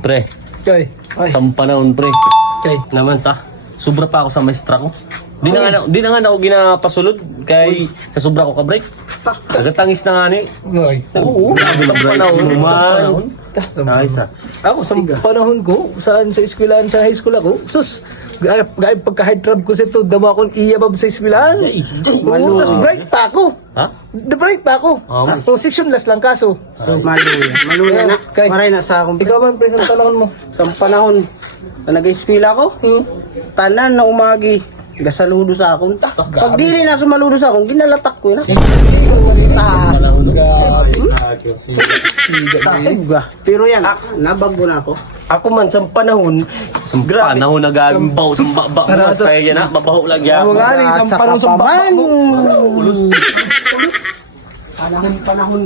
Pre, Kay. Ay. sa panahon pre. Kay. Naman ta. Sobra pa ako sa maestra ko. Di na nga ako ginapasulod kay sa sobra ko ka break. Nagatangis na nga ni. Ay. Oo, sa panahon mo man. Ayos ah. Ako sa panahon ko, saan sa eskwelahan sa high school ako, sus, gaya pagka-high trap ko sa ito, dama akong iyabab sa eskwelahan. Ay, Oo, tas bright pa ako. Ha? The bright pa ako. So, section last lang kaso. So, maluya na. Kay. Maray na sa akong Ikaw man, pre, sa panahon mo. sa panahon na nag-eskwela ko. Tanan na umagi. Gasaludo sa akon. Pag dili na sumaludo sa akon, ginalatak ko na. Pero yan, nabago na ako. Ako man sa panahon, Sa panahon na gaming baho sa baho sa kaya na, mabaho lang yan. Mga galing sa Sa panahon sa kapaman. Ulus. Panahon.